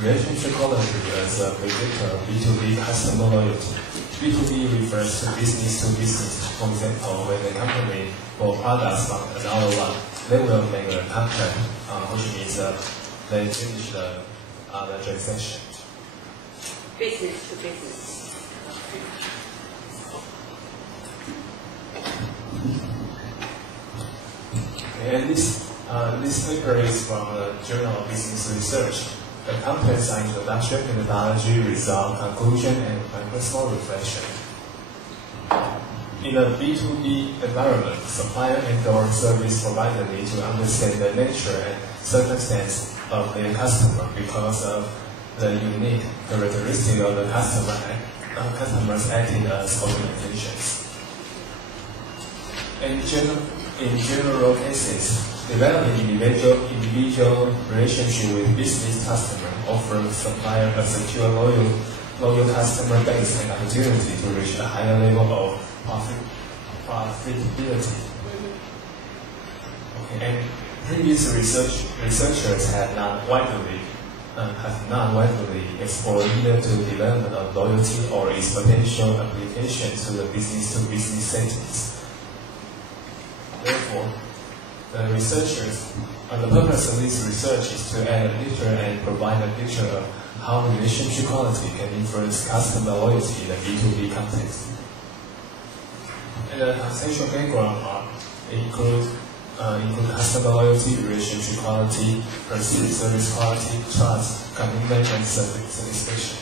relationship quality as a predictor of B2B customer loyalty. B2B refers to business. For example, when a company bought products from another one, they will make a contract, which means they finish the transaction. Business to business. And this paper is from the Journal of Business Research. The contents are introduction, methodology, result, conclusion, and personal reflection. In a B2B environment, supplier and/or service provider need to understand the nature and circumstance of their customer because of the unique characteristic of the customers acting as organizations. In general cases, developing individual relationship with business customer offers supplier a secure, loyal customer base and opportunity to reach a higher level of profitability. Okay. And previous researchers have not widely explored either to development of loyalty or its potential application to the business-to-business settings. Therefore, the purpose of this research is to add a picture and provide a picture of how relationship quality can influence customer loyalty in a B2B context. And the conceptual background include customer loyalty, relationship quality, perceived service quality, trust, commitment, and satisfaction.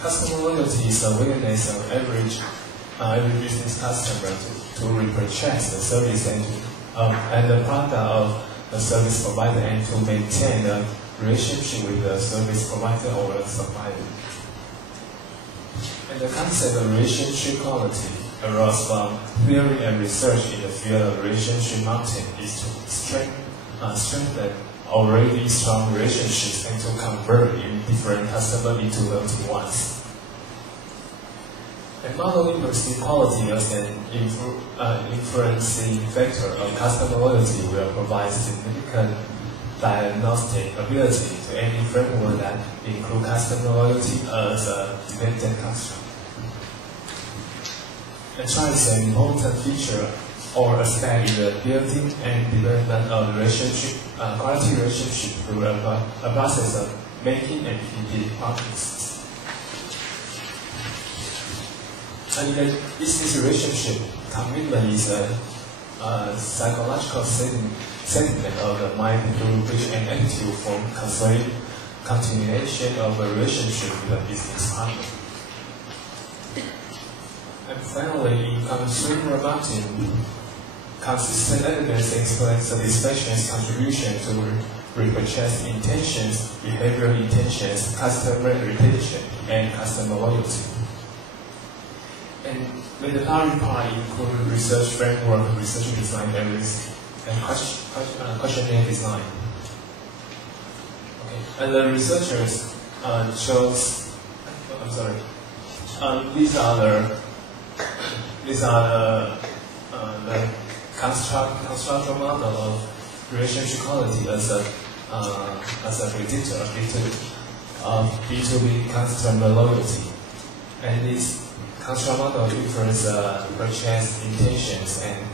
Customer loyalty is a willingness of every business customer to repurchase the service and the product of the service provider and to maintain a relationship with the service provider or the supplier. And the concept of relationship quality arose from theory and research in the field of relationship marketing is to strengthen already strong relationships and to convert different customers into loyalty ones. And modeling perceived quality as an influencing factor of customer loyalty will provide significant diagnostic ability to any framework that includes customer loyalty as a dependent construct. And trust is an important feature or aspect in the building and development of quality relationship through a process of making and keeping partners. And in a business relationship, commitment is a psychological sentiment of the mind through which an attitude form concerning continuation of a relationship with a business partner. And finally, in consumer marketing, consistent evidence explains satisfaction's contribution to repurchase intentions, behavioral intentions, customer retention, and customer loyalty. And methodology part include research framework, research design, and questionnaire design. Okay. And the researchers these are the construction model of relationship quality as a predictor of B2B customer loyalty, and this construct model influence purchase intentions and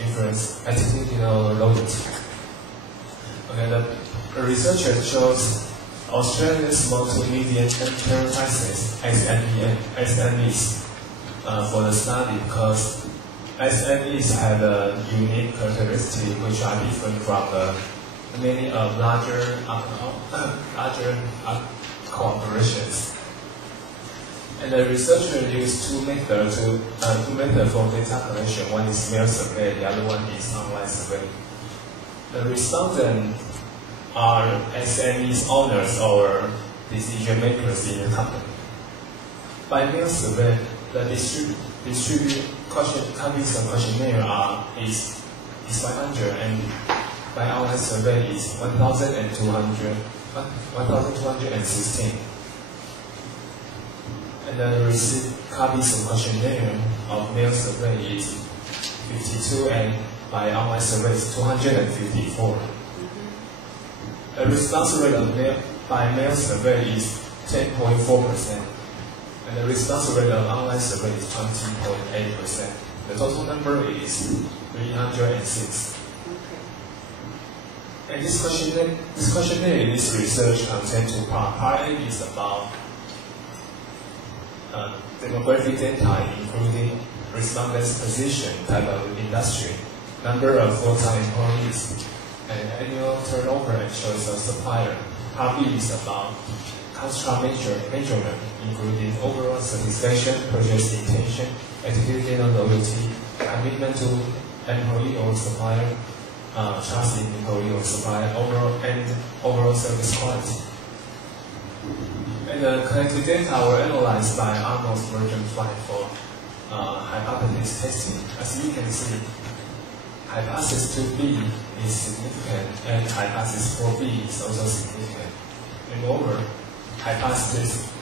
influence attitudinal loyalty. Okay, the researcher chose Australian small to medium enterprises (SMEs) for the study because SMEs have a unique characteristic which are different from many of larger corporations. And the researcher used two methods for data collection. One is mail survey, the other one is online survey. The respondents are SMEs owners or decision makers in the company. By mail survey, the distributed copies of questionnaire is 500, and by online survey is 1,216. And the received copies of questionnaire of mail survey is 52, and by online survey is 254. The response rate by mail survey is 10.4%, and the response rate of online survey is 20.8%. The total number is 306. Okay. And this questionnaire in this research contains two parts. Part A is about demographic data, including respondents' position, type of industry, number of full-time employees, and annual turnover and choice of supplier. Part B is about construct measurement, including overall satisfaction, purchase intention, attitudinal loyalty, commitment to employee or supplier, trust in employee or supplier, overall service quality. And the collected data were analyzed by Arnold's version 5 for hypothesis testing. As you can see, hypothesis 2B is significant and hypothesis 4B is also significant. Moreover, hypothesis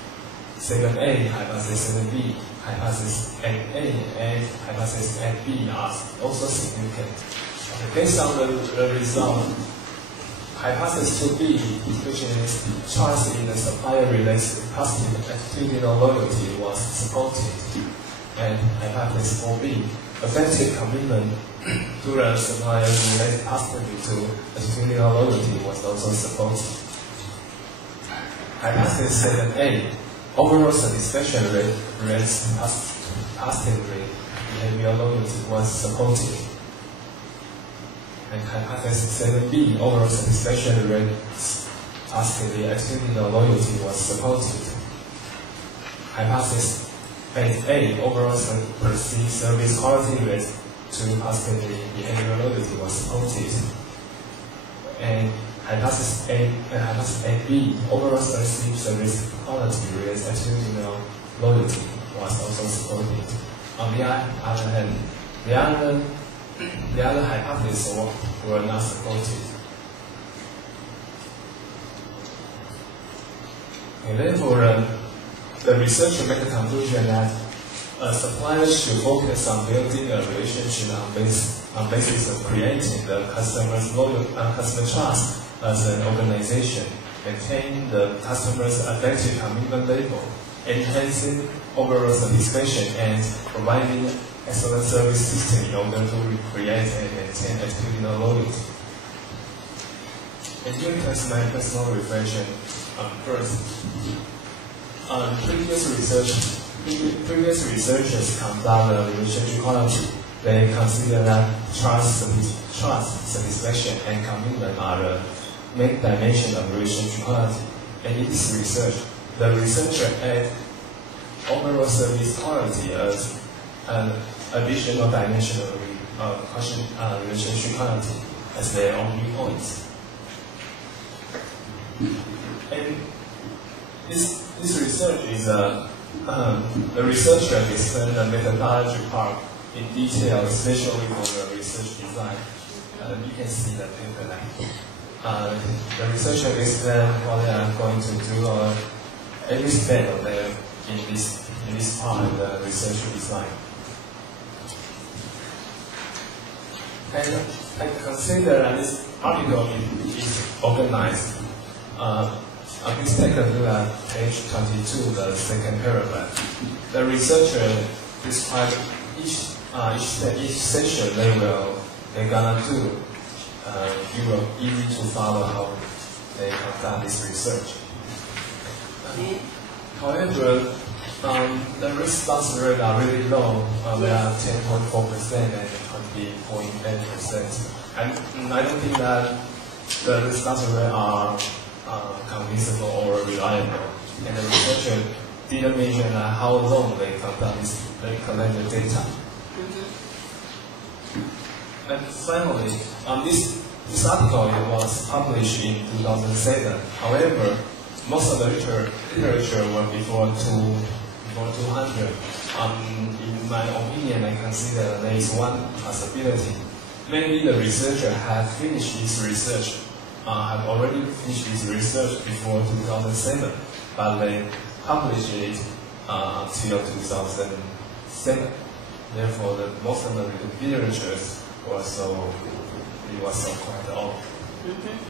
7A, hypothesis 7B, hypothesis 8A, and hypothesis 8B are also significant. Based on the result, hypothesis 2B, which is trust in the supplier-related positive attitudinal loyalty, was supported, and hypothesis 4B, effective commitment to the supplier-related positively to attitudinal loyalty, was also supported. Hypothesis 7A, overall satisfaction rate rates positively behavioral loyalty, was supported. And hypothesis 7B, overall satisfaction rate positively attitudinal loyalty, was supported. Hypothesis 8A, overall perceived service quality rate to positively behavioral loyalty, was supported. And hypothesis 8B, overall perceived service quality rate attitudinal loyalty, was also supported. On the other hand, the other hypotheses were not supported. And therefore, the researcher made the conclusion that suppliers should focus on building a relationship on basis of creating the customer trust as an organization, maintain the customer's effective commitment level, enhancing overall satisfaction, and providing excellent service system in order to create and maintain attitudinal loyalty. And here comes my personal reflection. First, previous researchers conduct the relationship quality. They consider that trust, satisfaction, and commitment are the main dimension of relationship quality. And in this research, the researcher added overall service quality as an additional dimension of relationship quality as their only points. And this research is the researcher explained the methodology part in detail, especially for the research design. You can see the paper now. The researcher explained what they are going to do on every step of their in this part of the research design. And I consider that this article is organized. Please take a look at page 22, the second paragraph. The researcher described each session they're gonna do. You will easy to follow how they conduct this research. However, the response rate are really low. They are 10.4% and 20.8%. And I don't think that the response rate are convincible or reliable. And the researcher didn't mention how long they collect the data. And finally, this article was published in 2007. However, most of the literature were before 200. In my opinion, I consider there is one possibility. Maybe the researcher had finished his research, have already finished his research before 2007, but they published it until 2007. Therefore, most of the literature was so quite old.